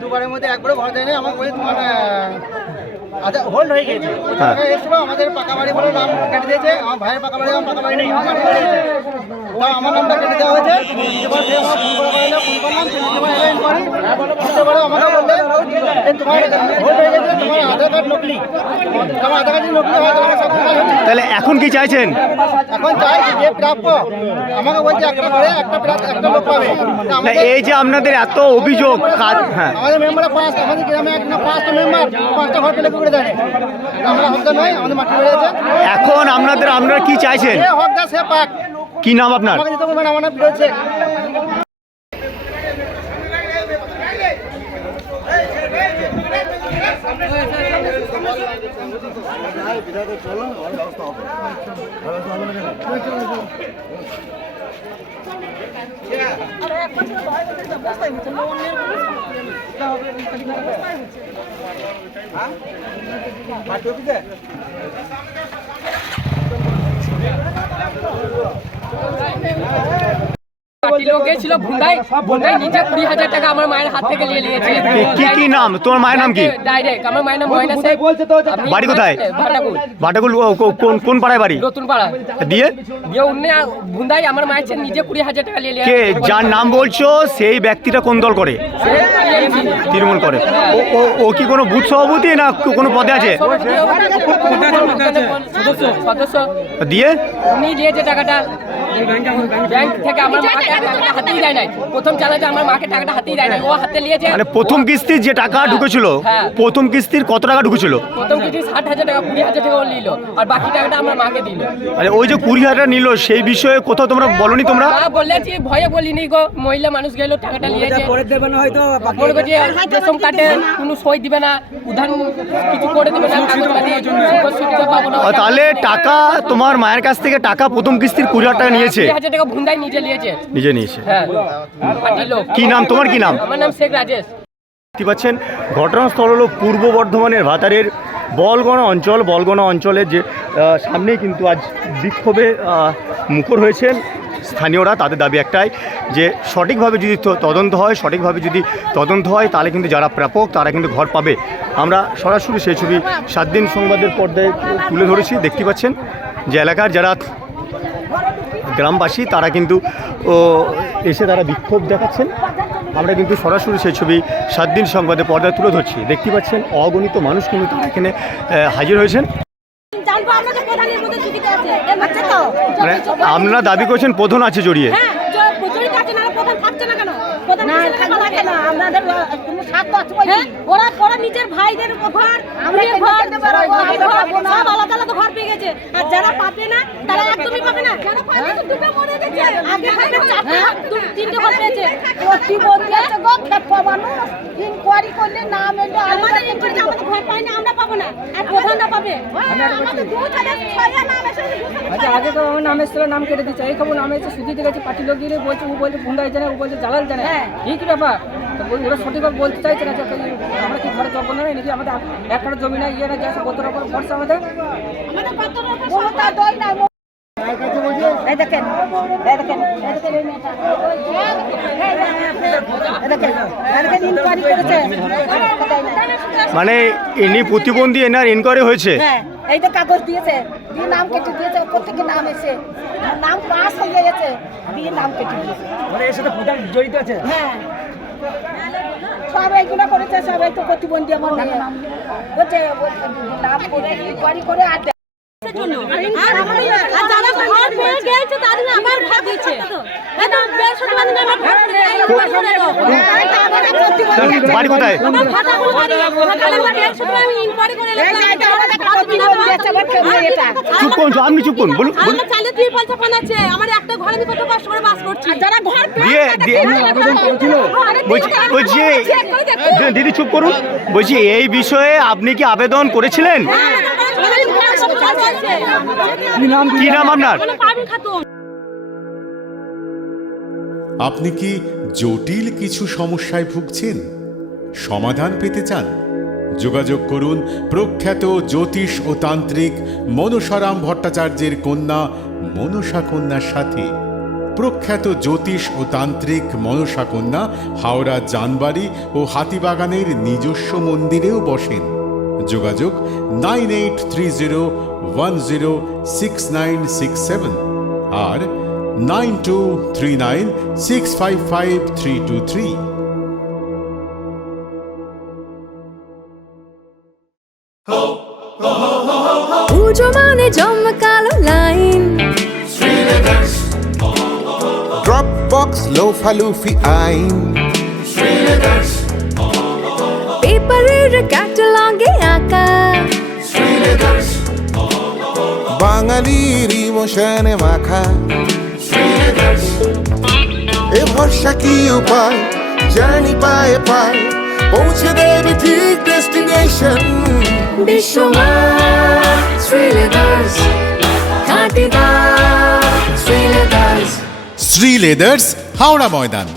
দুবারের মধ্যে একবারও ঘর দেয়নি। আমার বলে তোমার আচ্ছা হোল্ড হয়ে গেছে। এসেছিল আমাদের পাকা বাড়ি বলে নাম কেটে দিয়েছে। আমার ভাইয়ের পাকা বাড়ি, আমার পাকা বাড়ি নেই, আমার মাটি বাড়ি আছে। তো আমার নামটা কেটে দেওয়া হয়েছে। এবার ফের আমার ফোন করা হলো, ফোন করলাম, এবার এলো ইনকোয়ারি। বুঝতে পারো আমাকে বললে তোমার হোল্ড হয়ে গেছে, তোমার আধার কার্ড নকলি। আমার আধার কার্ড নকলি হয়, তোমার সব ভুল হচ্ছে। তাহলে এখন কি চাইছেন? এখন চাইছি যে প্রাপ্য আমাকে বলছে একটা করে একটা লোক পাবে। না, এই যে আপনাদের এত অভিযোগ হ্যাঁ আমাদের মেম্বার আমাদের গ্রামে একটা 5টা মেম্বার 5টা ঘর পেলে করে দেয়। আমরা হকদার নয়, আমাদের মাটি বেড়ে গেছে। এখন আপনারা কি চাইছেন? সে হকদার সে পাক। কি নাম আপনার? আমাকে দিতে বলবেন, আমার নাম বিরোধ শেখ। ছিল ভুন্ডাই নিজে 20,000 টাকা আমার মায়ের হাত থেকে নিয়ে নিয়েছে। কি নাম তোমার মায়ের নাম? কি ডাইরেক্ট আমার মায়ের নাম ময়না শেখ। বাড়ি কোথায়? ভাটাকুল। কোন পাড়ায় বাড়ি? নতুন পাড়া। দিয়ে উনি ভুন্ডাই আমার মায়ের চেয়ে নিজে 20,000 টাকা নিয়ে কে যার নাম বলছো সেই ব্যক্তিটা কোন দল করে? তৃণমূল করে। ও কি কোনো বুথ সভাপতি না কোনো পদে আছে? সদস্য। দিয়ে উনি দিয়েছে টাকাটা ব্যাংক থেকে আমার মাকে টাকাটা হাতেই দেয় নাই। প্রথম চালাতে আমার মাকে টাকাটা হাতেই দেয় নাই, ও হাতে নিয়েছে। মানে প্রথম কিস্তির যে টাকা ঢুকেছিল, প্রথম কিস্তির কত টাকা ঢুকেছিল? প্রথম কিস্তি 60,000 টাকা, 20,000 টাকা ও নিল, আর বাকি টাকাটা আমার মাকে দিল। মানে ওই যে 20,000 নিল সেই বিষয়ে কোথাও তোমরা বলনি? তোমরা বলেছি, ভয়ে বলিনি গো। মহিলা মানুষ গেল, টাকাটা নিয়েছে, করে দেবে না হয়তো, মনে করছে রেশন কার্ডে কোনো সই দিবে না, উদাহরণ কিছু করে দিবে না, কাগজপাতি সুবিধা পাবো না। তাহলে টাকা তোমার মায়ের কাছ থেকে টাকা প্রথম কিস্তির 20,000 টাকা নিয়েছে? 20,000 টাকা ভুন্ডাই নিজে নিয়েছে। হ্যাঁ। কি নাম তোমার? কি নাম? আমার নাম শেখ রাজেশ। দেখতে পাচ্ছেন ঘটনাস্থল হলো পূর্ব বর্ধমানের ভাতারের বলগনা অঞ্চলের যে সামনেই কিন্তু আজ বিক্ষোভে মুখর হয়েছেন স্থানীয়রা। তাদের দাবি একটাই যে সঠিকভাবে যদি তদন্ত হয় তাহলে কিন্তু যারা প্রাপক তারা কিন্তু ঘর পাবে। আমরা সরাসরি সেই ছবি 7 দিন সংবাদের পর্দায় তুলে ধরেছি। দেখতে পাচ্ছেন যে এলাকার যারা গ্রামবাসী তারা কিন্তু এসে তারা বিক্ষোভ দেখাচ্ছেন। আমরা কিন্তু সরাসরি সেই ছবি 7 দিন সংবাদে পর্দায় তুলে ধরছি। দেখতে পাচ্ছেন অগণিত মানুষ কিন্তু তারা এখানে হাজির হয়েছেন। মানে আপনারা দাবি করছেন প্রধান আছে জড়িয়ে? ওরা নিজের ভাইদের ঘর, সব আলাদা আলাদা ঘর পেয়ে গেছে, আর যারা পাবে না তারা একদমই পাবে না। তিনটে ঘর পেয়েছে। ইনকোয়ারি করলে নাম এলো, আমাদের ইনকোয়ারি আমাদের ঘর পাই না, আমরা পাবো না, আর প্রধানরা পাবে। আচ্ছা, আগে তো আমার নাম এসেছিল, নাম কেটে দিচ্ছে। এই খবর নাম এসে সুদিতে গেছে, পার্টি লোক গিয়ে বলছে, ও বলছে ভুন্ডাই জানে, ও বলছে জালাল জানে। ঠিক ব্যাপার, তো ওরা সঠিকভাবে বলতে চাইছে না। আমরা কি ঘরে জব না নাকি আমাদের এক কাটা জমি না ইয়ে না যাচ্ছে, কত রকম খরচা আমাদের। মানে ইনি প্রতিবন্ধী, এনার ইনকোয়ারি হয়েছে? এই তো কাগজ দিয়েছে, দিয়ে নাম কেটে দিয়েছে, উপর থেকে নাম এসে নাম পাস হয়ে গেছে, দিয়ে নাম কেটে দিয়েছে। মানে এর সাথে ভোটার জড়িত আছে? হ্যাঁ, সব এইগুলো করেছে, সবাই তো প্রতিবন্ধী। আমার বলছে নাম করে ইনকোয়ারি করে আর বাড়ি কোথায়? চুপ করুন, আপনি চুপ করুন, বলুন। আমার একটা ঘরে আমি কত কষ্ট করে বাস করছি, যারা ঘর বলছি দিদি চুপ করুন। বলছি এই বিষয়ে আপনি কি আবেদন করেছিলেন? কি নাম আপনার? আপনি কি জটিল কিছু সমস্যায় ভুগছেন, সমাধান পেতে চান? যোগাযোগ করুন প্রখ্যাত জ্যোতিষ ও তান্ত্রিক মনসারাম ভট্টাচার্যের কন্যা মনসা কন্যার সাথে। প্রখ্যাত জ্যোতিষ ও তান্ত্রিক মনসা কন্যা হাওড়া জানবাড়ি ও হাতিবাগানের নিজস্ব মন্দিরেও বসেন। যোগাযোগ 9830106967 আর 9239655323। পুজো মানে জমকালো লাইন, Dropbox লোফালুফি আইন, পেপারের ক্যাটালগে আঁকা, বাঙালির ইমোশনে মাখা। এ ভরসা কি উপায়, জার্নি পায়ে পায় পৌঁছে দেবে ঠিক ডেস্টিনেশন। বিশ্বনাথ শ্রীলেদার্স, খাঁটি দাম শ্রীলেদার্স। শ্রী লেদার্স, হাওড়া ময়দান।